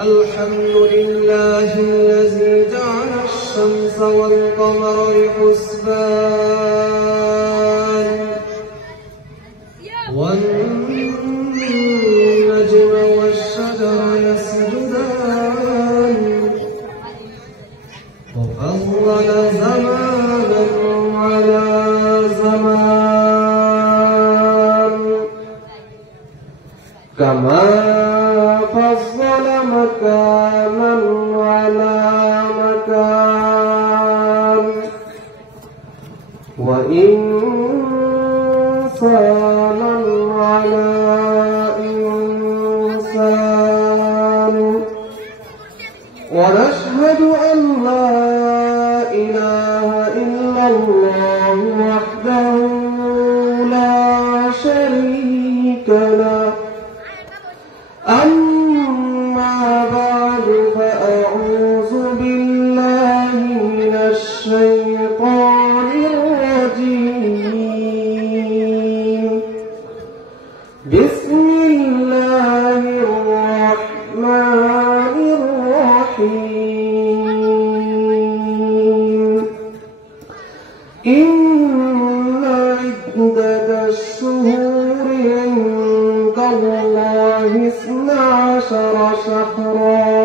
الحمد لله الذي جعل الشمس والقمر بحسبان والنجم والشجر يسجدان وفضل زمانا على زمان كما فضل مكانا على مكان وإنسانا على إنسان ونشهد أن لا إله إلا الله وحده لا شريك له. أما بعد فأعوذ بالله من الشيطان الرجيم. بسم الله الرحمن الرحيم. إن عدة الشهور عند الله 12 شهرا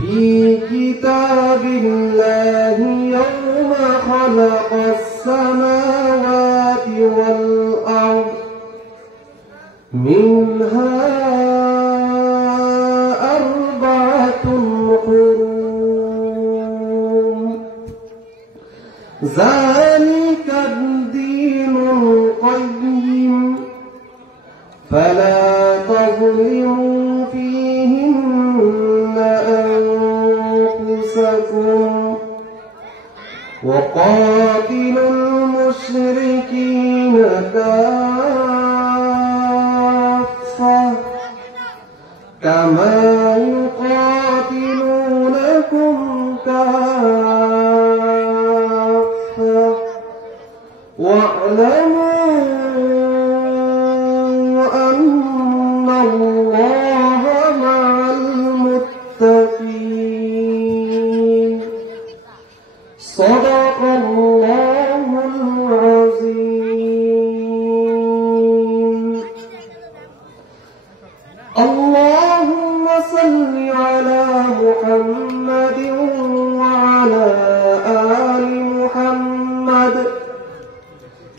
في كتاب الله يوم خلق السماوات والأرض منها 4 حرم ذلك الدين القيم فلا تظلموا فيهن أنفسكم وقاتلوا المشركين كافة كما يقاتلونكم كافة واعلموا أن الله مع المتقين. صدق الله العظيم. اللهم صل على محمد وعلى آل محمد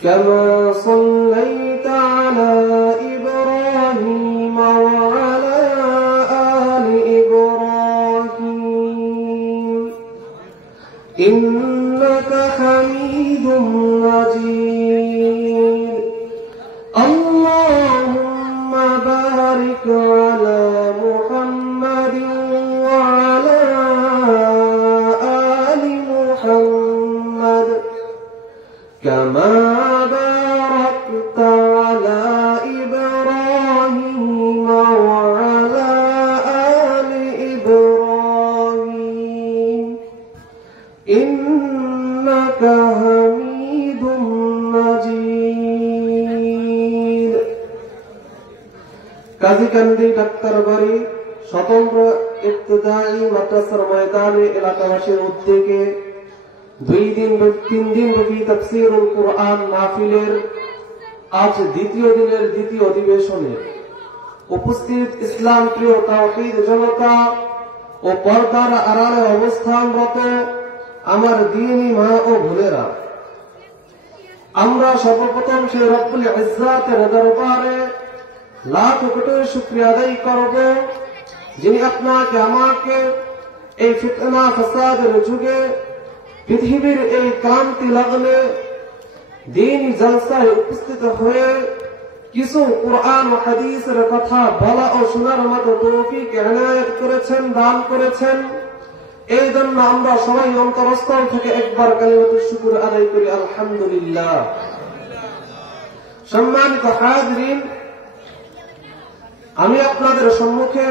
كما صليت على إبراهيم وعلى آل إبراهيم إنك حميد مجيد. اللهم بارك على محمد وعلى آل محمد كما باركت على إبراهيم وعلى آل إبراهيم إنك حميد مجيد. কাজীকান্দি ডাক্তারবাড়ি স্বতন্ত্র ইবতিদায়ী মাদ্রাসার ময়দানে এলাকাবাসীর উদ্যোগে 3 দিন ব্যাপী তাফসীরুল কুরআন মাহফিলের আজ দ্বিতীয় দিনের দ্বিতীয় অধিবেশনে উপস্থিত ইসলাম প্রিয় তাওহীদ জনতা ও পর্দার আড়ালে অবস্থানরত আমার দ্বীনী মা ও বোনেরা, আমরা সর্বপ্রথম সেই রব্বুল ইজ্জাতের দরবারে লাখ কোটি শুকরিয়া আদায় করব, যিনি আপনাকে আমাকে এই ফিতনা ফাসাদের যুগে পৃথিবীর এই ক্রান্তি লগ্নে দ্বীনি জলসায় উপস্থিত হয়ে কিছু কুরআন ও হাদিসের কথা বলা ও শোনার মতো তৌফিক এনায়েত করেছেন, দান করেছেন। এই জন্য আমরা সবাই অন্তরস্থল থেকে একবার কালিমাতুশ শুকর আদায় করি আলহামদুলিল্লাহ। সম্মানিত হাজিরিন, আমি আপনাদের সম্মুখে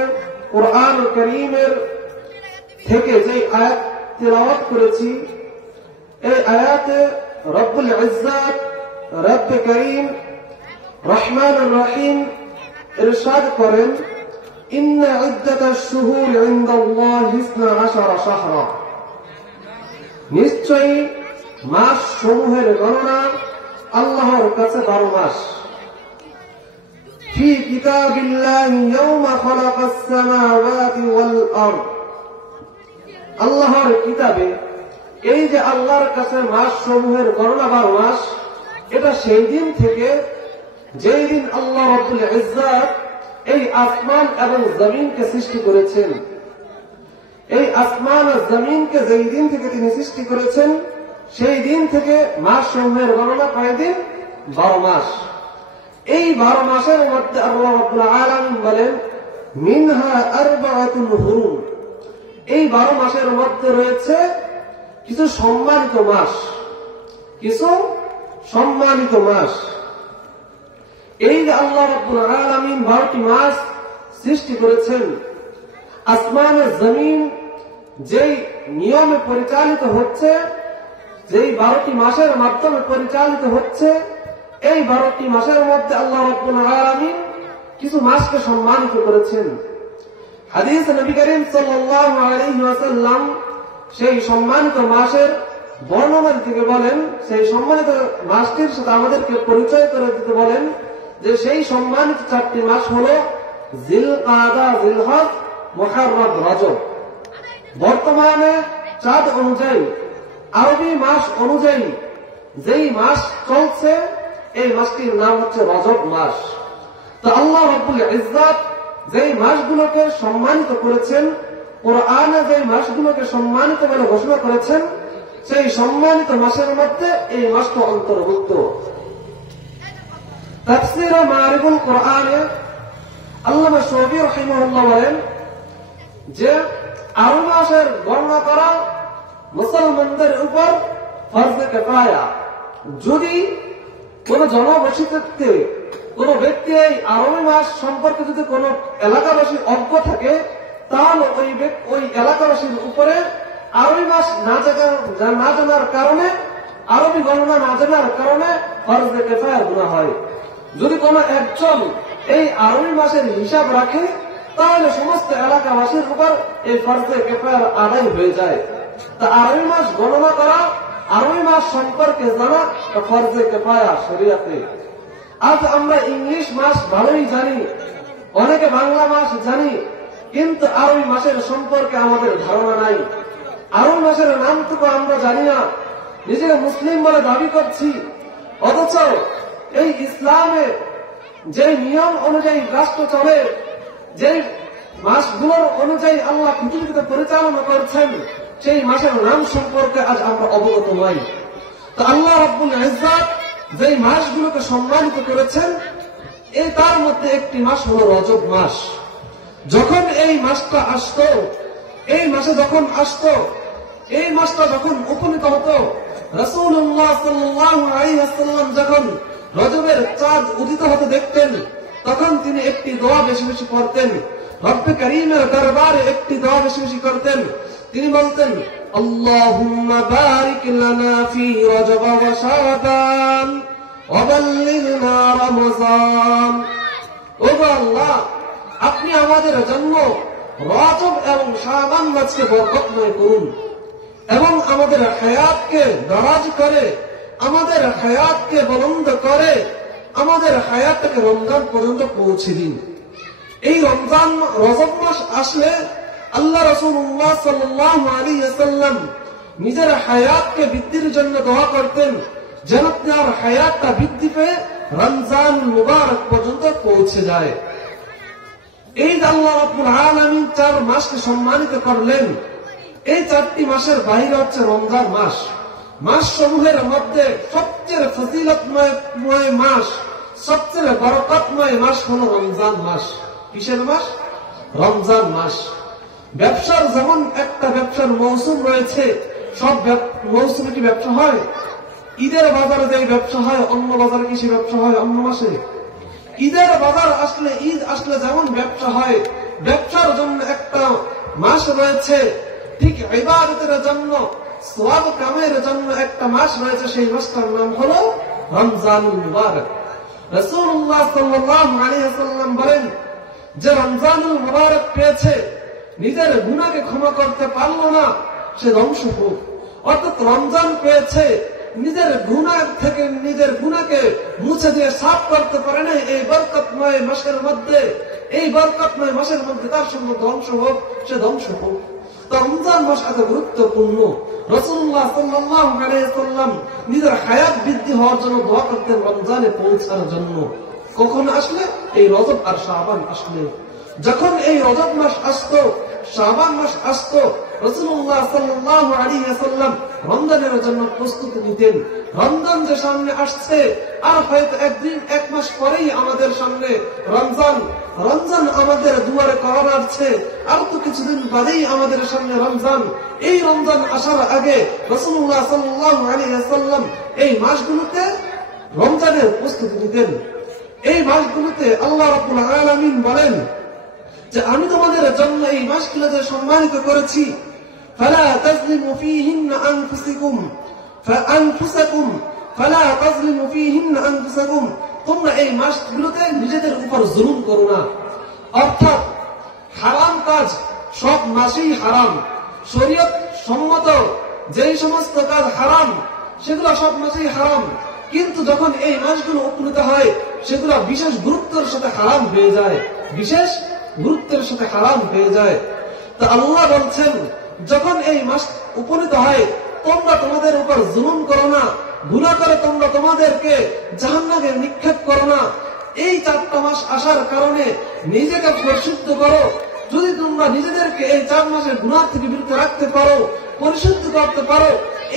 কুরআন কারীমের থেকে যে আয়াত তেলাওয়াত করেছি, এই আয়াতে রব্বুল ইজ্জাত রব্বে করিম রহমান রহিম ইরশাদ করেন, ইন্না ইদ্দাতাশ শুহুরি ইনদাল্লাহি 12 শাহরা, নিশ্চয়ই মাস সমূহের গণনা আল্লাহর কাছে 12 মাস। ফি কিতাবিল্লাহি ইয়াওমা খালাকাস সামাওয়াতি ওয়াল আরদ, আল্লাহর কিতাবে এই যে আল্লাহর কাছে মাস সমূহের গণনা 12 মাস, এটা সেই দিন থেকে যেই দিন আল্লাহ রাব্বুল ইজ্জত এই আসমান এবং জমিনকে সৃষ্টি করেছেন। এই আসমান ও জমিনকে যেই দিন থেকে তিনি সৃষ্টি করেছেন সেই দিন থেকে মাস সমূহের গণনা কয়দিন? 12 মাস। এই 12 মাসের মধ্যে আল্লাহ রাব্বুল আলামিন বলেন মিনহা আরবাআতুন হুরুম, এই 12 মাসের মধ্যে রয়েছে কিছু সম্মানিত মাস, কিছু সম্মানিত মাস। এই যে আল্লাহ রাব্বুল আলামিন 12টি মাস সৃষ্টি করেছেন, আসমানের জমিন যেই নিয়মে পরিচালিত হচ্ছে, যেই 12টি মাসের মাধ্যমে পরিচালিত হচ্ছে, এই 12টি মাসের মধ্যে আল্লাহ রাব্বুল আলামিন কিছু মাসকে সম্মানিত করেছেন। হাদিসে নবী করিম সাল্লাল্লাহু আলাইহি ওয়াসাল্লাম সেই সম্মানিত মাসের বর্ণনা দিতে বলেন, সেই সম্মানিত মাসটির সাথে আমাদেরকে পরিচয় করে দিতে বলেন যে সেই সম্মানিত 4টি মাস হলো জিলকাদা, জিলহজ, মুহররম, রজব। বর্তমানে চাঁদ অনুযায়ী, আরবি মাস অনুযায়ী যেই মাস চলছে এই মাসটির নাম হচ্ছে রজব মাস। তো আল্লাহ রাব্বুল ইজ্জত যেই মাসগুলোকে সম্মানিত করেছেন, কোরআনে যেই মাসগুলোকে সম্মানিত বলে ঘোষণা করেছেন, সেই সম্মানিত মাসের মধ্যে এই মাসটা অন্তর্ভুক্ত। তাফসীর ও মারিফুল কোরআনে আল্লামা শৌকী রাহিমাহুল্লাহ বলেন যে আরবি মাসের গণনা করা মুসলমানদের উপর ফরজে কিফায়া। যদি কোন জনবসতিতে কোন ব্যক্তি এই আরবি মাস সম্পর্কে যদি কোন এলাকাবাসী অজ্ঞ থাকে, তাহলে ওই এলাকাবাসীর উপরে আরবি মাস না জানার কারণে, আরবি গণনা না জানার কারণে ফরজে কিফায়া গুনাহ হয়। যদি কোন একজন এই আরবি মাসের হিসাব রাখে, তাহলে সমস্ত এলাকাবাসীর উপর এই ফরজে কিফায়ার আদায় হয়ে যায়। তা আরবি মাস গণনা করা, আরবি মাস সম্পর্কে জানা ফরজে কিফায়া শরীয়তে। আজ আমরা ইংলিশ মাস ভালোই জানি, অনেকে বাংলা মাস জানি, কিন্তু আরবি মাসের সম্পর্কে আমাদের ধারণা নাই। আরবি মাসের নামটুকু আমরা জানি না, নিজেকে মুসলিম বলে দাবি করছি, অথচ এই ইসলামে যে নিয়ম অনুযায়ী রাষ্ট্র চলে, যে মাসগুলোর অনুযায়ী আল্লাহ পৃথিবীতে পরিচালনা করছেন, সেই মাসের নাম সম্পর্কে আজ আমরা অবগত নই। তো আল্লাহ রাব্বুল ইজ্জত যেই মাসগুলোকে সম্মানিত করেছেন, এই তার মধ্যে একটি মাস হলো রজব মাস। যখন এই মাসটা আসতো, এই মাসে যখন আসতো, এই মাসটা যখন উপনীত হতো, রাসূলুল্লাহ সাল্লাল্লাহু আলাইহি ওয়াসাল্লাম যখন রজবের চাঁদ উদিত হতে দেখতেন, তখন তিনি একটি দোয়া বেশি বেশি করতেন, রব্বে কারীমের দরবারে একটি দোয়া বেশি বেশি করতেন। তিনি বলতেন আল্লাহুম্মা বারিক লানা ফি রজব ওয়া শাবান ওয়া বাল্লিগনা রমজান। ও আল্লাহ, আপনি আমাদের জন্য রজব এবং শাবান মাসকে বরকতময় করুন এবং আমাদের হায়াতকে দরাজ করে, আমাদের হায়াতকে বুলন্দ করে, আমাদের হায়াতকে রমজান পর্যন্ত পৌঁছে দিন। এই রমজান, রজব মাস আসলে আল্লাহ রাসূলুল্লাহ সাল্লাল্লাহু আলাইহি ওয়াসাল্লাম নিজের হায়াতকে বৃদ্ধির জন্য দোয়া করতেন, যেন তার হায়াতটা বৃদ্ধি পেয়ে রমজান মুবারক পর্যন্ত পৌঁছে যায়। এই যে আল্লাহ রাব্বুল আলামিন 4 মাসকে সম্মানিত করলেন, এই 4টি মাসের বাইরে হচ্ছে রমজান মাস। মাস সমূহের মধ্যে সবচেয়ে ফজিলতময় মাস, সবচেয়ে বরকতময় মাস হলো রমজান মাস। কিসের মাস? রমজান মাস। ব্যবসার যেমন একটা ব্যবসার মৌসুম রয়েছে, সব মৌসুমে কি ব্যবসা হয়? ঈদের বাজারে যে ব্যবসা হয়, অন্য বাজারে কি সে ব্যবসা হয় অন্য মাসে? ঈদের বাজার আসলে, ঈদ আসলে যেমন ব্যবসা হয়, ব্যবসার জন্য একটা মাস রয়েছে, ঠিক ইবাদতের জন্য, সওয়াব কামের জন্য একটা মাস রয়েছে, সেই মাসটার নাম হলো রমজানুল মুবারক। রাসূলুল্লাহ সাল্লাল্লাহু আলাইহি ওয়াসাল্লাম বলেন যে রমজানুল মুবারক পেয়েছে, নিজের গুনাহকে ক্ষমা করতে পারলো না, সে ধ্বংস হোক। অর্থাৎ রমজান পেয়েছে, নিজের গুনাহ থেকে নিজের গুনাহকে মুছে দিয়ে সাফ করতে পারে না, এই বরকতময় মাসের মধ্যে, এই বরকতময় মাসের মধ্যে তার সঙ্গে ধ্বংস হোক, সে ধ্বংস হোক। তো রমজান মাস এত গুরুত্বপূর্ণ। রাসূলুল্লাহ সাল্লাল্লাহু আলাইহি ওয়াসাল্লাম নিজের হায়াত বৃদ্ধি হওয়ার জন্য দোয়া করতেন রমজানে পৌঁছার জন্য। কখন আসলে? এই রজব আর শাবান আসলে। যখন এই রজব মাস আসতো, শাবান মাস আসতো, রাসূলুল্লাহ সাল্লাল্লাহু আলাইহি ওয়াসাল্লাম রমজানের জন্য প্রস্তুতি নিতেন। রমজান যে সামনে আসছে, আর হয়তো একদিন এক মাস পরেই আমাদের সামনে রমজান, রমজান আমাদের দুয়ারে করার আছে, আর তো কিছুদিন বাদেই আমাদের সামনে রমজান। এই রমজান আসার আগে রাসূলুল্লাহ সাল্লাল্লাহু আলাইহি ওয়াসাল্লাম এই মাসগুলোতে রমজানের প্রস্তুতি নিতেন। এই মাসগুলোতে আল্লাহ রাব্বুল আলামিন বলেন যে আমি তোমাদের জন্য এই মাসগুলোকে সম্মানিত করেছি, ফালা তাজলিমু ফীহিন্না আনফুসাকুম ফালা তাজলিমু ফীহিন্না আনফুসাকুম, তোমরা এই মাসগুলোতে নিজেদের উপর জুলুম করো না। অর্থাৎ হারাম কাজ সব মাসেই হারাম, শরীয়ত সম্মত যেই সমস্ত কাজ হারাম সেগুলো সব মাসেই হারাম, কিন্তু যখন এই মাসগুলো উপনীত হয় সেগুলো বিশেষ গুরুত্বের সাথে হারাম হয়ে যায়, বিশেষ গুরুত্বের সাথে হারাম হয়ে যায়। তো আল্লাহ বলছেন যখন এই মাস উপনীত হয় তোমরা তোমাদের উপর জুলুম করো না, গুনাহ করে তোমরা তোমাদেরকে জাহান্নামে নিক্ষেপ করো না। এই 4টা মাস আসার কারণে নিজেকে পরিশুদ্ধ করো। যদি তোমরা নিজেদেরকে এই 4 মাসের গুনাহ থেকে বিরত রাখতে পারো, পরিশুদ্ধ করতে পারো,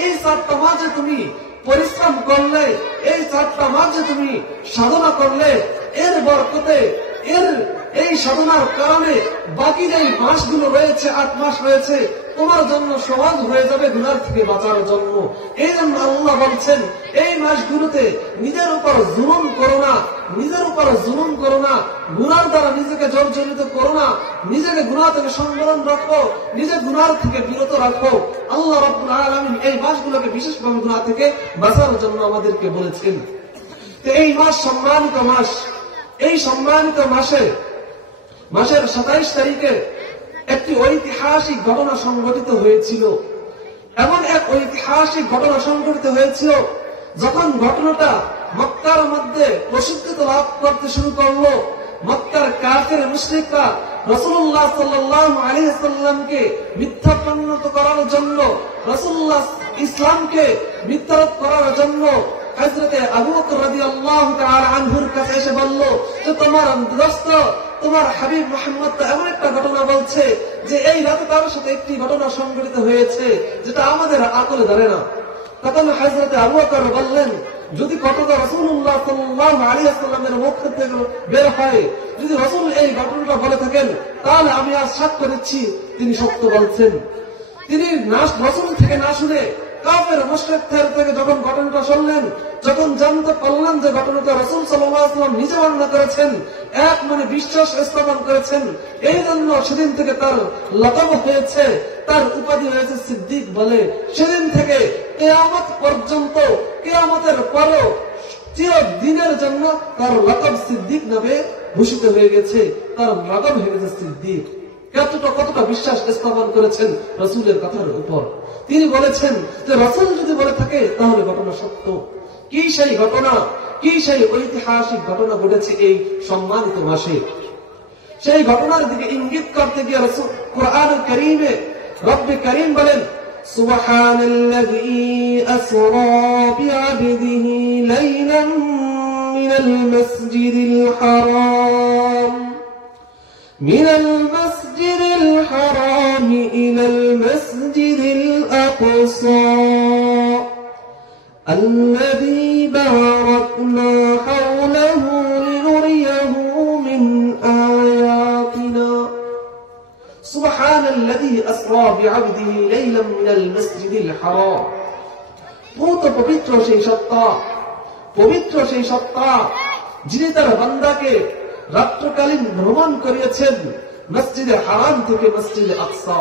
এই 4টা মাসে তুমি পরিশ্রম করলে, এই 4টা মাসে তুমি সাধনা করলে, এর বরকতে, এই সাধনার কারণে বাকি যে মাসগুলো রয়েছে, 8 মাস রয়েছে, তোমার জন্য সহজ হয়ে যাবে গুনাহ থেকে বাঁচার জন্য। এই জন্য আল্লাহ বলছেন এই মাসগুলোতে নিজের উপর জুলুম করো না, নিজের উপর জুলুম করো না, গুনাহ দ্বারা নিজেকে জর্জরিত করো না, নিজেকে গুনাহ থেকে সংবরণ রাখো, নিজে গুনাহ থেকে বিরত রাখো। আল্লাহ রাব্বুল আলামিন এই মাসগুলোকে বিশেষভাবে গুনাহ থেকে বাঁচার জন্য আমাদেরকে বলেছেন। তো এই মাস সম্মানিত মাস, এই সম্মানিত মাসের 27 তারিখে একটি ঐতিহাসিক ঘটনা সংঘটিত হয়েছিল। এমন এক ঐতিহাসিক ঘটনা সংঘটিত হয়েছিল যখন ঘটনাটা মক্কার মধ্যে প্রসিদ্ধি লাভ করতে শুরু করলো। মক্কার কাফের মুশরিকরা রাসূলুল্লাহ সাল্লাল্লাহু আলাইহি ওয়াসাল্লামকে মিথ্যা প্রমাণিত করার জন্য, রাসূলুল্লাহ ইসলামকে মিথ্যারোপ করার জন্য হযরতে আবু বকর রাদিয়াল্লাহু তাআলা আনহুর কাছে এসে বলল যে তোমার দোস্ত, তোমার হাবিব মুহাম্মদ তো এমন একটা ঘটনা বলছে যে এই রাতে তার সাথে একটি ঘটনা সংঘটিত হয়েছে যেটা আমাদের আকলে ধরে না। তখন হযরতে আবু বকর বললেন, যদি ঘটনা রাসূলুল্লাহ সাল্লাল্লাহু আলাইহি ওয়াসাল্লামের মুখ থেকে বের হয়, যদি রাসূল এই ঘটনাটা বলে থাকেন, তাহলে আমি আজ সাক্ষ্য দিচ্ছি তিনি সত্য বলছেন। তিনি রাসূল থেকে না শুনে কাফের মুশরিকদের থেকে যখন ঘটনাটা শুনলেন, যখন জানতে পারলেন যে ঘটনাটা রাসূল সাল্লাল্লাহু আলাইহি ওয়াসাল্লাম নিজে বর্ণনা করেছেন, এক মনে বিশ্বাস স্থাপন করেছেন। এই জন্য সেদিন থেকে তার লকব হয়েছে, তার উপাধি হয়েছে সিদ্দিক বলে। সেদিন থেকে কিয়ামত পর্যন্ত, কিয়ামতের পরও চিরদিনের জন্য তার লকব সিদ্দিক নামে ভূষিত হয়ে গেছে, তার লকব হয়ে গেছে সিদ্দিক। কতটা বিশ্বাস স্থাপন করেছেন রাসূলের কথার উপর। তিনি বলেছেন যে রাসূল যদি বলে থাকে তাহলে ঘটনা সত্য। কি সেই ঘটনা, কি সেই ঐতিহাসিক ঘটনা ঘটেছে এই সম্মানিত মাসে? সেই ঘটনার দিকে ইঙ্গিত করতে গিয়ে রাসূল কুরআনুল কারীমে রব্বে কারীম বলেন, সুবহানাল্লাযী আসরা বিআবদিহি লাইলান মিনাল মাসজিদিল হারাম من المسجد الحرام إلى المسجد الأقصى الذي باركنا حوله لنريه من آياتنا سبحان الذي أسرى بعبده ليلا من المسجد الحرام পবিত্র সেই সত্তা যিনি তার বান্দাকে রাত্রকালীন ভ্রমণ করিয়েছেন মসজিদে হারাম থেকে মসজিদে আকসা।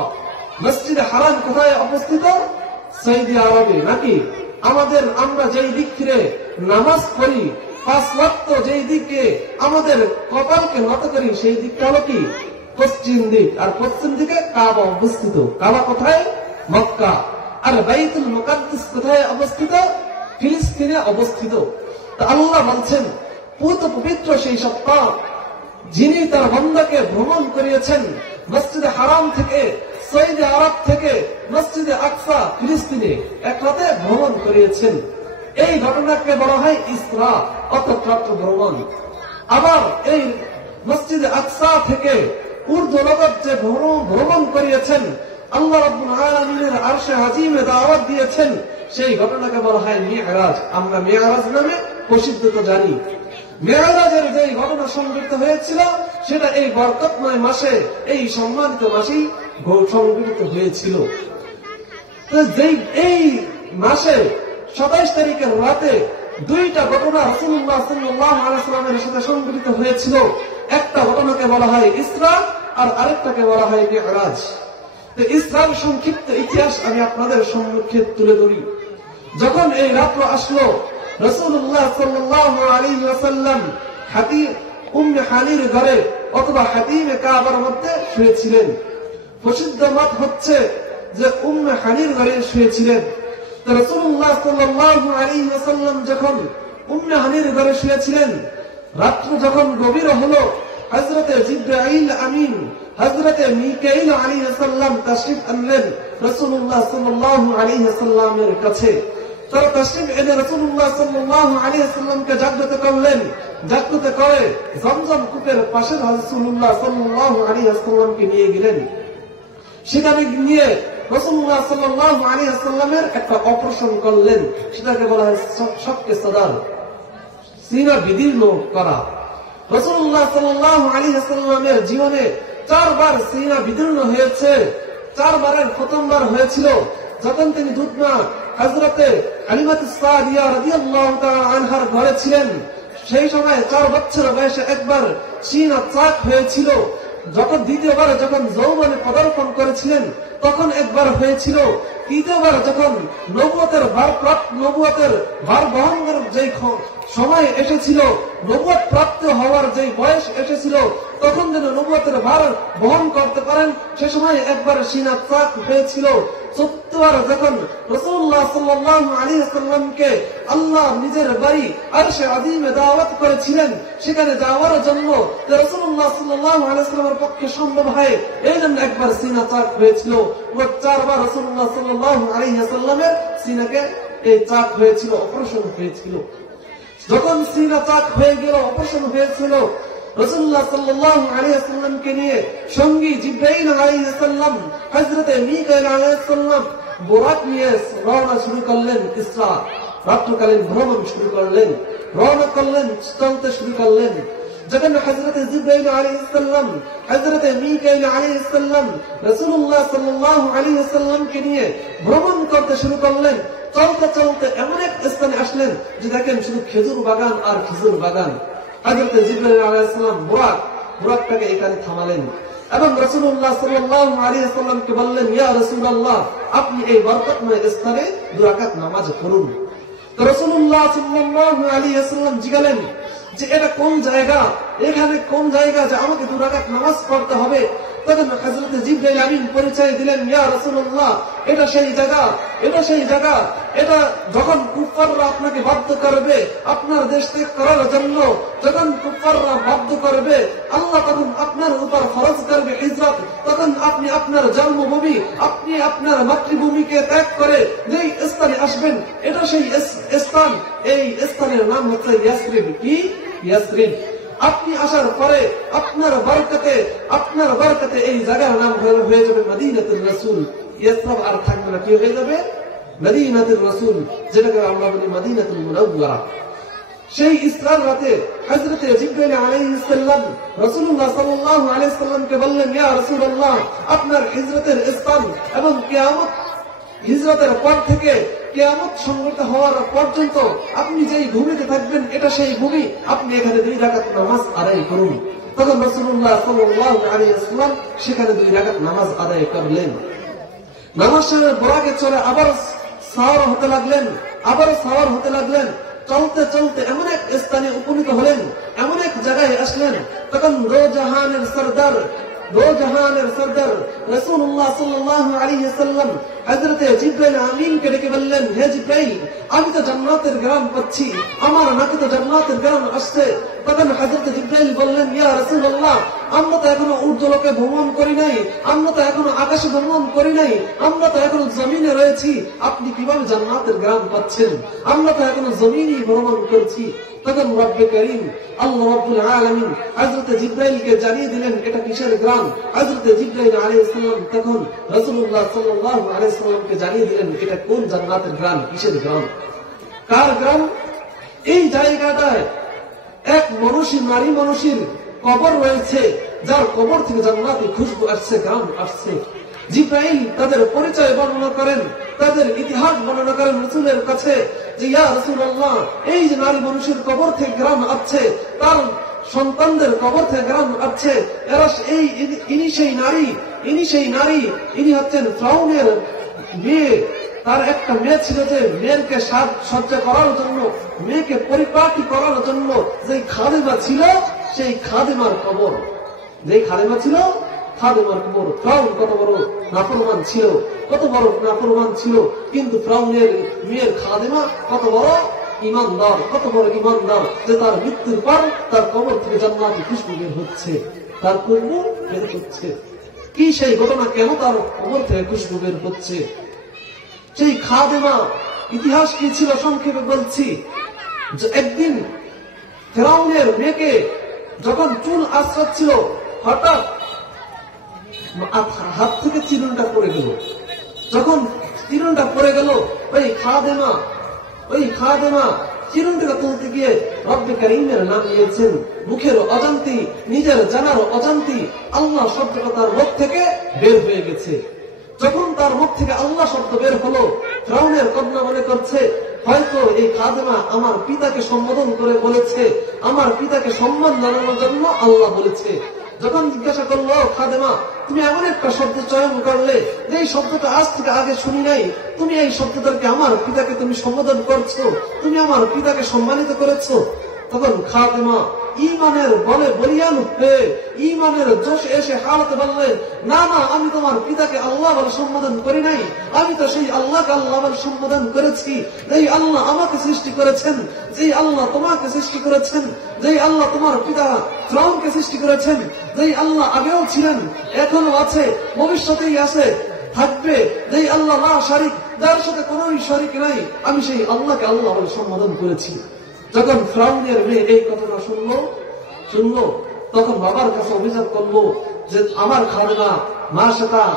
মসজিদে হারাম কোথায় অবস্থিত? সৌদি আরবে নাকি? আমরা যেই দিক ফিরে নামাজ পড়ি পাঁচ ওয়াক্ত যেই দিকে আমাদের কপালকে নত করি সেই দিকটা হলো কি পশ্চিম দিক, আর পশ্চিম দিকে কাবা অবস্থিত। কাবা কোথায়? মক্কা। আর বাইতুল মুকাদ্দাস কোথায় অবস্থিত? ফিলিস্তিনে অবস্থিত। তো আল্লাহ বলছেন পুত পবিত্র সেই সত্তা যিনি তার বান্দাকে ভ্রমণ করিয়েছেন মসজিদে হারাম থেকে, সৌদি আরব থেকে মসজিদে আকসা ফিলিস্তিনে একসাথে ভ্রমণ করিয়েছেন। এই ঘটনাকে বলা হয় ইসরা অর্থাৎ রাত্র ভ্রমণ। আবার এই মসজিদে আকসা থেকে ঊর্ধ্বলোক যে ভ্রমণ করিয়েছেন, আল্লাহ রাব্বুল আলামিনের আরশে আজিমে দাওয়াত দিয়েছেন, সেই ঘটনাকে বলা হয় মিরাজ। আমরা মিরাজ নামে প্রসিদ্ধ জানি। মিরাজের যে ঘটনা সংঘটিত হয়েছিল সেটা এই বরকতময় মাসে, এই সম্মানিত মাসেই সংঘটিত হয়েছিল। এই মাসে 27 তারিখের রাতে দুইটা ঘটনা রাসূলুল্লাহ সাল্লাল্লাহু আলাইহি ওয়াসাল্লামের সাথে সংঘটিত হয়েছিল। একটা ঘটনাকে বলা হয় ইসরা আর আরেকটাকে বলা হয় মিরাজ। তো ইসরার সংক্ষিপ্ত ইতিহাস আমি আপনাদের সম্মুখে তুলে ধরি। যখন এই রাত্র আসলো, রাসূলুল্লাহ সাল্লাল্লাহু আলাইহি ওয়াসাল্লাম উম্মে হানির ঘরে অথবা হাতিমে কাবার মধ্যে শুয়েছিলেন। প্রসিদ্ধ মত হচ্ছে যে উম্মে হানির ঘরে শুয়েছিলেন। তো রাসূলুল্লাহ সাল্লাল্লাহু আলাইহি ওয়াসাল্লাম যখন উম্মে হানির ঘরে শুয়েছিলেন, রাত্র যখন গভীর হলো, হযরতে জিবরাইল আমিন হযরতে মিকাইল আলাইহিস সালাম তাশরীফ আনলেন রাসূলুল্লাহ সাল্লাল্লাহু আলাইহি ওয়াসাল্লামের কাছে। তারা তাশরীফ এনে রাসূলুল্লাহ সাল্লাল্লাহু আলাইহি ওয়াসাল্লামকে জাগ্রত করলেন। জাগ্রত করে জমজম কূপের পাশে রাসূলুল্লাহ সাল্লাল্লাহু আলাইহি ওয়াসাল্লামকে নিয়ে গেলেন। সেখানে নিয়ে রাসূলুল্লাহ সাল্লাল্লাহু আলাইহি ওয়াসাল্লামের একটা অপারেশন করলেন। সেটাকে বলা হয় শক্কে সদর, সিনা বিদীর্ণ করা। রাসূলুল্লাহ সাল্লাল্লাহু আলাইহি ওয়াসাল্লামের জীবনে 4 বার সিনা বিদীর্ণ হয়েছে। 4 বারের প্রথমবার হয়েছিল যখন তিনি দুধমা হযরতে হালিমাতুস সাদিয়া রাদিয়াল্লাহু তাআলা আনহার ঘরে ছিলেন। সেই সময় 4 বছর বয়সে একবার সিনা চাক হয়েছিল। যখন দ্বিতীয়বার যখন যৌবনে পদার্পণ করেছিলেন তখন একবার হয়েছিল। তৃতীয়বার যখন নবুয়তের ভার বহনের যে সময় এসেছিল, নবুয়ত প্রাপ্ত হওয়ার যে বয়স এসেছিল, তখন যেন নবুয়তের ভার বহন করতে পারেন সে সময় একবার সিনা চাক হয়েছিল। ৭৪বার যখন রাসূলুল্লাহ সাল্লাল্লাহু আলাইহি ওয়াসাল্লামকে আল্লাহ নিজের বাড়ি আরশে আযীমে দাওয়াত করেছিলেন, সেখানে যাওয়ার জন্য রাসূলুল্লাহ সাল্লাল্লাহু আলাইহি ওয়াসাল্লামের পক্ষে সম্ভব হয়, এই জন্য একবার সিনা চাক হয়েছিল। মোট 4 বার রাসূলুল্লাহ সাল্লাল্লাহু আলাইহি ওয়াসাল্লামের সিনাকে এই চাক হয়েছিল, অপারেশন হয়েছিল। যখন সিনা চাক হয়ে গেল, অপারেশন হয়েছিল, রাসূলুল্লাহ সাল্লাল্লাহু আলাইহি ওয়াসাল্লামকে নিয়ে সঙ্গী জিবরাইল আলাইহিস সালাম, হযরতে মিকাইল আলাইহিস সালাম বুরাক নিয়ে রওনা শুরু করলেন। ইসরা রাত্রকালীন ভ্রমণ শুরু করলেন, রওনা করলেন, চলতে শুরু করলেন। যখন হযরতে জিবরাইল আলাইহিস সালাম, হযরতে মিকাইল আলাইহিস সালাম রাসূলুল্লাহ সাল্লাল্লাহু আলাইহি ওয়াসাল্লামকে নিয়ে ভ্রমণ করতে শুরু করলেন, চলতে চলতে এমন এক স্থানে আসলেন যে দেখেন শুধু খেজুর বাগান আর খেজুর বাগান। হযরতে জিবরাইল আলাইহিস সালাম বুরাকটাকে এখানে থামালেন এবং রাসূলুল্লাহ সাল্লাল্লাহু আলাইহি ওয়াসাল্লামকে বললেন, ইয়া রাসূলুল্লাহ, আপনি এই বরকতময় স্থানে 2 রাকাত নামাজ পড়ুন। তো রাসূলুল্লাহ সাল্লাল্লাহু আলাইহি ওয়াসাল্লাম জিজ্ঞাসা যে এটা কোন জায়গা, এখানে কোন জায়গা যে আমাকে 2 রাকাত নামাজ পড়তে হবে? তখন হযরত জিবরাইল আমিন পরিচয় দিলেন, ইয়া রাসূলুল্লাহ, এটা সেই জায়গা, এটা সেই জায়গা। এটা যখন কুফাররা আপনাকে বাধ্য করবে আপনার দেশ ত্যাগ করার জন্য, যখন কুফাররা বাধ্য করবে, আল্লাহ তখন আপনার উপর ফরজ করবে হিজরত, তখন আপনি আপনার জন্মভূমি, আপনি আপনার মাতৃভূমিকে ত্যাগ করে যেই স্থানে আসবেন, এটা সেই স্থান। এই স্থানের নাম হচ্ছে ইয়াসরিব। কি? ইয়াসরিব। আপনি আসার পরে আপনার বরকতে এই জায়গার নাম হয়ে যাবে মদিনাতুর রাসূল। ইয়াসরিব আর থাকবে না, কি হয়ে যাবে? মদিনাতুর রাসূল, যেটাকে আমরা বলি মদিনাতুল মুনাওয়ারা। সেই ইসরার রাতে হযরতে জিবরাইল আলাইহিস সালাম রাসূলুল্লাহ সাল্লাল্লাহু আলাইহি ওয়াসাল্লামকে বললেন, ইয়া রাসূলুল্লাহ, আপনার হিজরতের স্থান এবং কিয়ামত, হিজরতের পর থেকে কিয়ামত সংঘটিত হওয়ার পর্যন্ত আপনি যেই ভূমিতে থাকবেন এটা সেই ভূমি, আপনি এখানে 2 রাকাত নামাজ আদায় করুন। তখন রাসূলুল্লাহ সাল্লাল্লাহু আলাইহি ওয়াসাল্লাম সেখানে 2 রাকাত নামাজ আদায় করলেন। নামাজ শেষে বুরাকে চড়ে আবার সাওয়ার হতে লাগলেন। চলতে চলতে এমন এক স্থানে উপনীত হলেন, এমন এক জায়গায় আসলেন, তখন দো জাহানের সরদার রাসূলুল্লাহ সাল্লাল্লাহু আলাইহি ওয়াসাল্লাম হযরতে জিবরাইল আমিনকে ডেকে বললেন, হে জিবরাইল, আমি তো জান্নাতের গ্রাম পাচ্ছি, আমার নাকি তো জান্নাতের গ্রাম আসছে। তখন হযরতে জিবরাইল বললেন, ইয়া রাসূলুল্লাহ, আমরা তো এখনো ঊর্ধ্বলোকে ভ্রমণ করি নাই, আমরা তো এখনো আকাশে ভ্রমণ করি নাই, আমরা তো এখনো জমিনে রয়েছি, আপনি কিভাবে জান্নাতের গ্রাম পাচ্ছেন? আমরা তো এখনো জমিনেই ভ্রমণ করছি। তখন রব্বে করিম আল্লাহ রাব্বুল আলামিন হযরতে জিবরাইলকে জানিয়ে দিলেন এটা কিসের গ্রাম। হযরতে জিবরাইল আলাইহিস সালাম তখন রাসূলুল্লাহ সাল্লাল্লাহু আলাইহি ওয়াসাল্লামকে জানিয়ে দিলেন এটা কোন জান্নাতের গ্রাম, কিসের গ্রাম, কার গ্রাম। এই জায়গাটায় এক নারী মানুষের কবর রয়েছে, যার কবর থেকে জান্নাতি খুশবু আসছে, গ্রাম আসছে। জিবরাইল তাদের পরিচয় বর্ণনা করেন, তাদের ইতিহাস বর্ণনা করেন রাসূলের কাছে যে ইয়া রাসূলুল্লাহ, এই যে নারী মানুষের কবর থেকে গ্রাম আসছে, তার সন্তানদের কবর থেকে গ্রাম আসছে, এরা ইনি সেই নারী, ইনি হচ্ছেন ফিরআউনের মেয়ে। তার একটা মেয়ে ছিল, যে মেয়েকে সাজসজ্জা করার জন্য, মেয়েকে পরিপাটি করার জন্য যে খাদেমা ছিল, সেই খাদেমার কবর, যে খাদেমা ছিল খাদেমার কবর। ফিরআউন কত বড় নাফরমান ছিল, কিন্তু ফিরআউনের মেয়ের খাদেমা কত বড় ইমানদার, যে তার মৃত্যুর পর তার কবর থেকে জান্নাতি খুশবু বের হচ্ছে, তার খুশবু বের হচ্ছে। কি সেই ঘটনা, কেন তার কবর থেকে খুশবু বের হচ্ছে? সেই খাদেমা ইতিহাস কি ছিল সংক্ষেপে বলছি। যে একদিন ফিরআউনের মেয়েকে যখন চুল আঁচড়াচ্ছিল, হঠাৎ হাত থেকে চিরুনটা পড়ে গেল। যখন চিরুনটা পড়ে গেল, ওই খাদেমা চিরুনটাকে তুলতে গিয়ে রব্বে কারীমের নাম নিয়েছেন। মুখের অজান্তি, নিজের জানার অজান্তি আল্লাহ শব্দটা তার মুখ থেকে বের হয়ে গেছে। যখন তার মুখ থেকে আল্লাহ শব্দ বের হলো, ফিরআউনের কন্যা মনে করছে হয়তো এই খাদেমা আমার পিতাকে সম্বোধন করে বলেছে, আমার পিতাকে সম্মান জানানোর জন্য আল্লাহ বলেছে। যখন জিজ্ঞাসা করলো, খাদেমা, তুমি এমন একটা শব্দ চয়ন করলে যে এই শব্দটা আজ থেকে আগে শুনি নাই, তুমি এই শব্দটাকে আমার পিতাকে তুমি সম্বোধন করছো, তুমি আমার পিতাকে সম্মানিত করেছো। তখন খাদেমা ঈমানের বলে বলিয়ান হয়ে, ঈমানের জোশ এসে হালতে বললেন, না, আমি তোমার পিতাকে আল্লাহ বলে সম্বোধন করি নাই, আমি তো সেই আল্লাহকে আল্লাহ বলে সম্বোধন করেছি, যেই আল্লাহ আমাকে সৃষ্টি করেছেন, যেই আল্লাহ তোমাকে সৃষ্টি করেছেন, যেই আল্লাহ তোমার পিতা ফিরআউনকে সৃষ্টি করেছেন, যেই আল্লাহ আগেও ছিলেন, এখনো আছে, ভবিষ্যতেই আছে, থাকবে, যেই আল্লাহ লা শারিক, যার সাথে কোন শরিক নাই, আমি সেই আল্লাহকে আল্লাহ বলে সম্বোধন করেছি। যখন ফিরআউনের মেয়ে এই কথাটা শুনলো, তখন বাবার কাছে অভিযোগ করলো যে আমার খাদেমা মাশাআল্লাহ,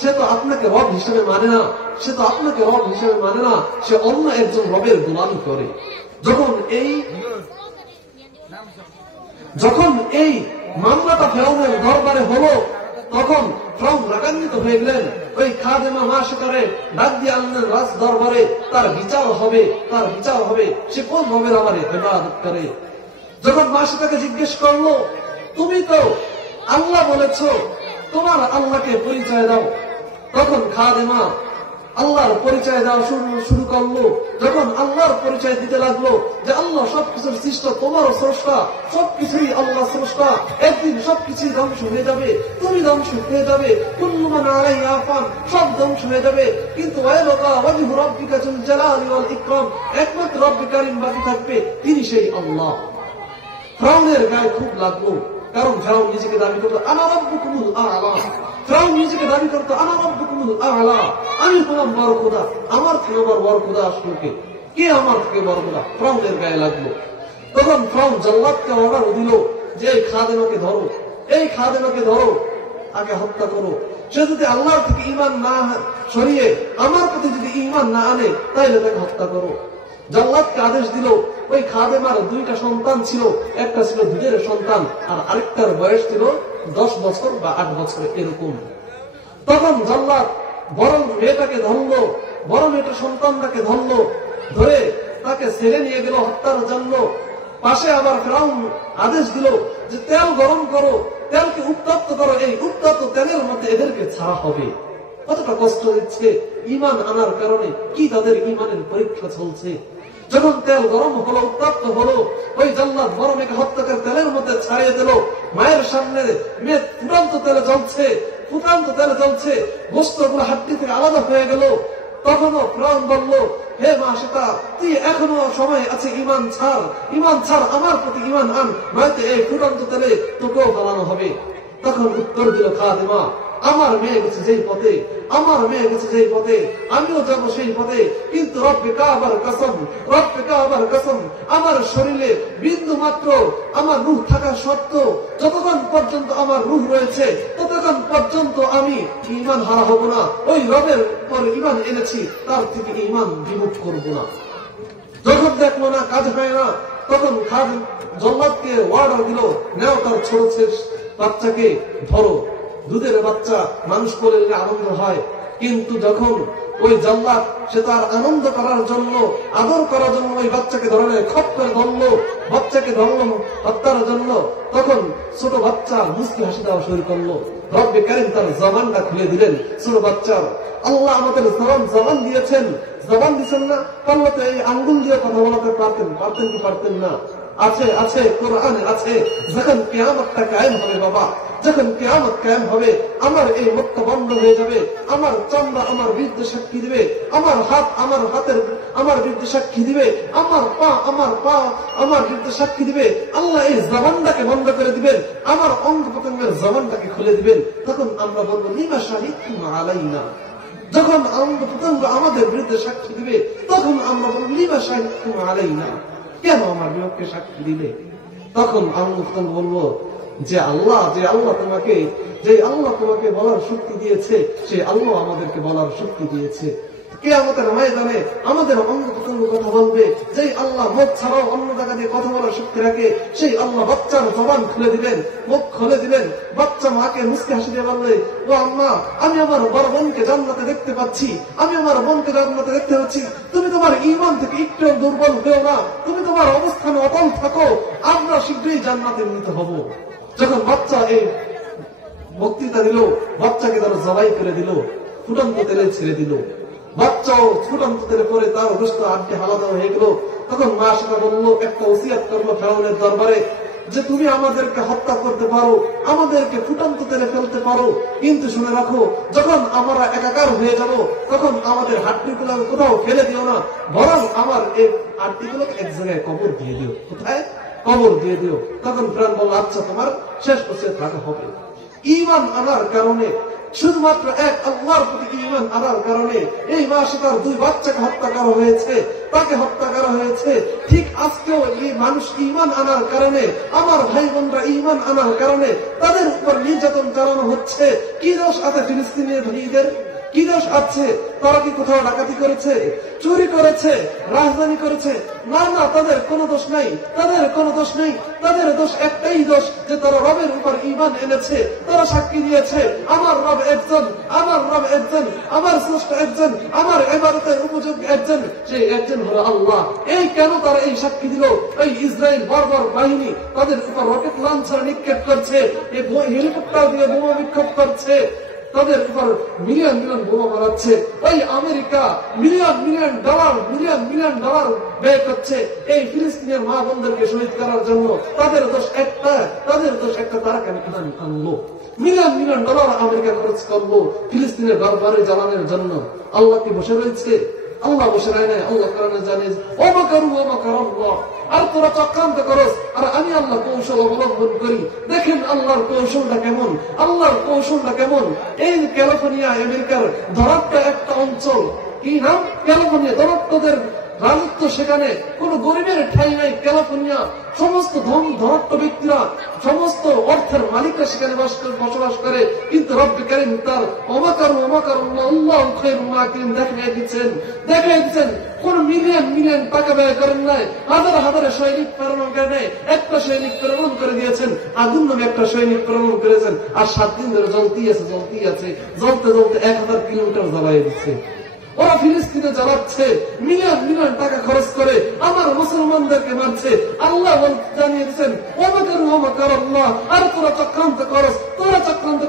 সে তো আপনাকে রব হিসেবে মানে না, সে অন্য একজন রবের গোলামি করে। যখন এই মামলাটা ফিরআউনের দরবারে হলো, তখন ফিরআউন রাগান্বিত হয়ে গেলেন। ওই খাদেমা মাশাআল্লাহ ডাক দিয়ে আনলেন রাজ দরবারে, তার বিচার হবে, সে কোন রবের আমার ইবাদত করে। যখন মাশাআল্লাহকে জিজ্ঞেস করলো, তুমি তো আল্লাহ বলেছ, তোমার আল্লাহকে পরিচয় দাও। তখন খাদেমা আল্লাহর পরিচয় দেওয়া শুরু করলো। যখন আল্লাহর পরিচয় দিতে লাগলো যে আল্লাহ সবকিছুর সৃষ্ট, তোমারও স্রষ্টা, সবকিছুই আল্লাহ স্রষ্টা, একদিন সবকিছুই ধ্বংস হয়ে যাবে, তুমি ধ্বংস হয়ে যাবে, কুল্লু মান আলাইহা ফান, সব ধ্বংস হয়ে যাবে, কিন্তু ওয়াইবকা ওয়াজহু রাব্বিকা যুল জালালি ওয়াল ইকরাম, একমাত্র রব্বে কারীম বাকি থাকবে, তিনি সেই আল্লাহ। ফিরআউনের গায়ে খুব লাগলো, কারণ ফিরআউন নিজেকে দাবি করতো আনা রাব্বুকুমুল আ'লা, আমি তোমার বড় খোদা, আমার থেকে বড় খোদা আসলো কে আমার থেকে বড় খোদা। ফিরআউনের গায়ে লাগলো। তখন ফিরআউন জাল্লাদকে অর্ডার দিল যে এই খাদেমাকে ধরো, আগে হত্যা করো। সে যদি আল্লাহর থেকে ঈমান না সরিয়ে আমার প্রতি যদি ঈমান না আনে, তাইলে তাকে হত্যা করো। জাল্লাদকে আদেশ দিল। ওই খাদেমার দুইটা সন্তান ছিল, একটা ছিল দুধের সন্তান, আর আরেকটার বয়স ছিল 10 বছর বা 8 বছর এরকম। তখন জাল্লাদ বড় মেয়েটাকে ধরলো, বড় মেয়েটার সন্তানটাকে ধরলো, ধরে তাকে ছেড়ে নিয়ে গেল হত্যার জন্য। পাশে আবার ফিরআউন আদেশ দিল যে তেল গরম করো, তেলকে উত্তপ্ত করো, এই উত্তপ্ত তেলের মধ্যে এদেরকে ছাড়া হবে। কতটা কষ্ট দিচ্ছে ঈমান আনার কারণে, কি তাদের ঈমানের পরীক্ষা চলছে। যখন তেল গরম হলো, উত্তপ্ত হলো, ওই জাল্লাদ বড় মেয়েকে হত্যা করে তেলের মধ্যে ছাড়িয়ে দিল। মায়ের সামনে মেয়ে ফুটান্ত তেলে জ্বলছে, ফুটান্ত তেলে জ্বলছে, গোস্তগুলো হাড্ডি থেকে আলাদা হয়ে গেল। তখনও প্রাণ বলল, হে মা সেটা, তুই এখনো সময় আছে, ইমান ছাড়, ইমান ছাড়, আমার প্রতি ইমান আন, নয়তো এই ফুটান্ত তেলে তোকেও বানানো হবে। তখন উত্তর দিল খাদেমা, আমার মেয়ে গেছে যেই পথে, আমার মেয়ে গেছে যেই পথে, আমিও যাবো সেই পথে, কিন্তু রব্বে কাবার কসম, রব্বে কাবার কসম, আমার শরীরে বিন্দু মাত্র আমার রূহ থাকা সত্ত্বেও যতক্ষণ পর্যন্ত আমার রূহ রয়েছে ততক্ষণ পর্যন্ত আমি ঈমান হারা হব না। ওই রবের পর ঈমান এনেছি, তার থেকে ঈমান বিমুখ করব না। যখন দেখলো না কাজ হয় না, তখন খাদেম জল্লাদকে অর্ডার দিল, নেও তার ছোট বাচ্চাকে ধরো। দুধের বাচ্চা মানুষ করলে আনন্দ হয়, কিন্তু যখন ওই জল্লাদ সে তার আনন্দ করার জন্য, আদর করার জন্য ওই বাচ্চাকে ধরলে, খপ করে ধরলো, বাচ্চাকে ধরল হত্যার জন্য, তখন ছোট বাচ্চা মুস্কি হাসি দেওয়া শুরু করলো। রব্বে কারীম তার জবানটা খুলে দিলেন ছোট বাচ্চার। আল্লাহ আমাদের জবান দিয়েছেন, জবান দিচ্ছেন না, পারলে তো এই আঙ্গুল দিয়ে কথা বলাতে পারতেন, পারতেন কি পারতেন না? আছে, আছে, কোরআনে আছে, যখন কিয়ামতটা কায়েম হবে বাবা, যখন কিয়ামত কায়েম হবে, আমার এই মুখটা বন্ধ হয়ে যাবে, আমার চামড়া আমার বিরুদ্ধে সাক্ষী দিবে, আমার হাত আমার হাতের আমার বিরুদ্ধে সাক্ষী দিবে, আমার পা আমার বিরুদ্ধে সাক্ষী দিবে। আল্লাহ এই জবানটাকে বন্ধ করে দিবেন, আমার অঙ্গ প্রত্যঙ্গের জবানটাকে খুলে দিবেন। তখন আমরা বলবো লিমা শাহিদতুম আলাইনা। যখন অঙ্গ প্রত্যঙ্গ আমাদের বিরুদ্ধে সাক্ষী দিবে, তখন আমরা বলবো লিমা শাহিদতুম আলাইনা, কেন আমার বিপক্ষে সাক্ষী দিলে? তখন অঙ্গ প্রত্যঙ্গ বলবো, যে আল্লাহ তোমাকে বলার শক্তি দিয়েছে, সেই আল্লাহ আমাদেরকে বলার শক্তি দিয়েছে। কিয়ামতের ময়দানে আমাদের অঙ্গ প্রত্যঙ্গ কথা বলবে, যেই আল্লাহ মুখ ছাড়াও অন্য জায়গা দিয়ে কথা বলার শক্তি রাখে, সেই আল্লাহ বাচ্চার জবান খুলে দিবেন, মুখ খুলে দিবেন। বাচ্চা মাকে মুস্কি হাসি দিয়ে বললে, ও আম্মা, আমি আমার বড় বোনকে জান্নাতে দেখতে পাচ্ছি, আমি আমার বোনকে জান্নাতে দেখতে পাচ্ছি, তুমি তোমার ঈমান থেকে একটু দুর্বল হও না, তুমি তোমার অবস্থানে অটল থাকো, আমরা শীঘ্রই জান্নাতে নিতে হব। যখন বাচ্চা এই বক্তৃতা দিল, বাচ্চাকে তারা জবাই করে দিল, ফুটন্ত তেলে ছেড়ে দিল, বাচ্চাও ফুটন্ত তেলে পরে তার গোশত আড্ডি আলাদা হয়ে গেল। তখন মা সেটা বললো, একটা ওসিয়াত করলো ফেরাউনের দরবারে, যে তুমি আমাদেরকে হত্যা করতে পারো, আমাদেরকে ফুটন্ত তেলে ফেলতে পারো, কিন্তু শুনে রাখো, যখন আমরা একাকার হয়ে যাব, তখন আমাদের হাড্ডিগুলো কোথাও ফেলে দিও না, বরং আমার এই হাড্ডিগুলোকে এক জায়গায় কবর দিয়ে দিও। কোথায়? কবর দিয়ে দিও। তখন প্রাণ বলল, আচ্ছা, তোমার শেষ ওসিয়ত রাখা হবে। ঈমান আনার কারণে, শুধুমাত্র এক আল্লাহর প্রতি ঈমান আনার কারণে এই মাসে তার দুই বাচ্চাকে হত্যা করা হয়েছে, তাকে হত্যা করা হয়েছে। ঠিক আজকেও এই মানুষ ঈমান আনার কারণে, আমার ভাই বোনরা ঈমান আনার কারণে তাদের উপর নির্যাতন চালানো হচ্ছে। কি দোষ আছে ফিলিস্তিনের ভাইদের? কি দোষ আছে? তারা কি কোথাও ডাকাতি করেছে, চুরি করেছে, রাজধানী করেছে? না, না, তাদের কোনো দোষ নাই, তাদের কোনো দোষ নেই। তাদের দোষ একটাই দোষ, যে তারা রবের উপর ঈমান এনেছে, তারা সাক্ষী দিয়েছে আমার রব একজন, আমার রব একজন, আমার স্রষ্টা একজন, আমার ইবাদতের উপযোগী একজন, সেই একজন হলো আল্লাহ। এই কেন তারা এই সাক্ষী দিল? এই ইসরায়েল বর্বর বাহিনী তাদের উপর রকেট লঞ্চার নিক্ষেপ করছে, এই হেলিকপ্টার দিয়ে বোমা বিক্ষেপ করছে, তাদের উপর মিলিয়ন মিলিয়ন বোমা মারাচ্ছে। ওই আমেরিকা মিলিয়ন মিলিয়ন ডলার ব্যয় করছে এই ফিলিস্তিনের মা বোনদেরকে শহীদ করার জন্য। তাদের দোষ একটা, তারা কেন আনলো? মিলিয়ন মিলিয়ন ডলার আমেরিকা খরচ করলো ফিলিস্তিনের দরবারে জ্বালানোর জন্য। আল্লাহ কি বসে রয়েছে? আল্লাহ বসে রয় নাই। আল্লাহ কোরআনে জানিস, আর তোরা চক্রান্ত করস, আর আমি আল্লাহ কৌশল অবলম্বন করি। দেখেন আল্লাহর কৌশলটা কেমন, আল্লাহর কৌশলটা কেমন। এই ক্যালিফোর্নিয়া আমেরিকার ধনাত্ম একটা অঞ্চল, কি নাম? ক্যালিফোর্নিয়া। ধনাত্মদের রাজত্ব, সেখানে কোন গরিবের ঠাঁই নাই। ক্যালিফোর্নিয়া সমস্ত ধনাত্ম ব্যক্তিরা, সমস্ত অর্থের মালিকরা সেখানে বসবাস করে। কিন্তু রব্বে কারীম তার দেখাই দিচ্ছেন কোন মিলিয়ন টাকা ব্যয় করেন নাই, হাজারে সৈনিক প্রেরণ করে নেই, একটা সৈনিক প্রেরণ করে দিয়েছেন, আগুন নামে একটা সৈনিক প্রেরণ করেছেন, আর 7 দিন ধরে জ্বলতেই আছে, জ্বলতে 1000 কিলোমিটার জ্বালাই দিচ্ছে। ওরা ফিলিস্তিনে জ্বালাচ্ছে, মিলিয়ন টাকা খরচ করে আমার মুসলমানদেরকে মারছে। আল্লাহ জানিয়ে দিচ্ছেন, আর তোরা চক্রান্ত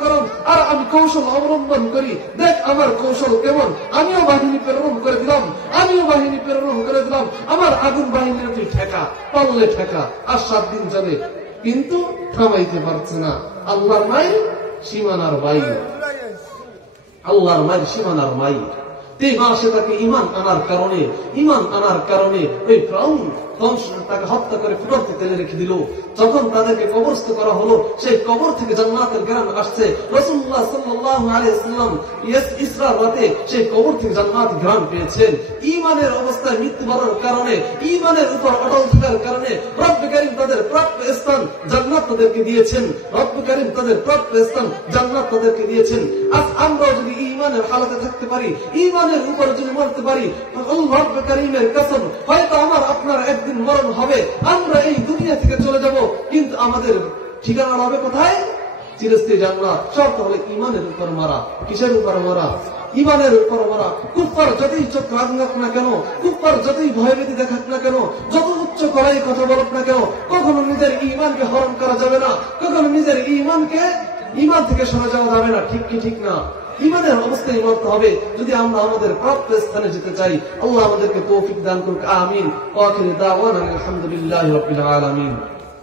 করস, আর আমি কৌশল অবলম্বন করি, দেখ আমার কৌশল কেমন, আমিও বাহিনী প্রেরণ করে দিলাম, আমিও বাহিনী প্রেরণ করে দিলাম, আমার আগুন বাহিনীর তুই ঠেকা, পারলে ঠেকা, আর 7 দিন যাবে, কিন্তু থামাইতে পারছে না। আল্লাহর মায়ের সীমানার বাইরে, আল্লাহর মায়ের সীমানার বাইরে। এই মাসে তাকে ইমান আনার কারণে ওই ফিরআউন তাকে হত্যা করে ফুটতে তেলে রেখে দিল। যখন তাদেরকে কবরস্থ করা হলো, সেই কবর থেকে জান্নাতের ঘ্রাণ আসছে। রাসূলুল্লাহ সাল্লাল্লাহু আলাইহি ওয়াসাল্লাম ইসরার রাতে সেই কবর থেকে জান্নাত ঘ্রাণ পেয়েছেন। ঈমানের অবস্থায় মৃত্যুবরণের কারণে, ঈমানের উপর অটল থাকার কারণে রব্বে কারীম তাদের প্রাপ্য স্থান জান্নাত তাদেরকে দিয়েছেন। রব্বে কারীম তাদের প্রাপ্য স্থান জান্নাত তাদেরকে দিয়েছেন। আজ আমরা যদি ঈমানের হালাতে থাকতে পারি, ঈমানের উপর যদি মরতে পারি, আল্লাহ রব্বে কারীমের কসম, হয়তো আমার আপনার একদিন মরণ হবে, আমরা এই দুনিয়া থেকে চলে যাব, কিন্তু আমাদের ঠিকানা হবে কোথায়? চিরস্থায়ী জান্নাত। শর্ত হলো ঈমানের উপর মরা। কিসের উপর মরা? ঈমানের উপর মরা। কুফার যতই চোখ রাঙাক না কেন, কুফার যতই ভয়ভীতি দেখাক না কেন, যত উচ্চ করাই কথা বলুক না কেন, কখনো নিজের ঈমানকে হরণ করা যাবে না, কখনো নিজের ঈমান থেকে সরে যাওয়া যাবে না। ঠিক কি ঠিক না? ঈমানের অবস্থায় মরতে হবে যদি আমরা আমাদের প্রাপ্য স্থানে যেতে চাই। আল্লাহ আমাদেরকে তৌফিক দান করুক। আমিন। ওয়া আখিরু দাওয়ানা আলহামদুলিল্লাহি রাব্বিল আলামিন।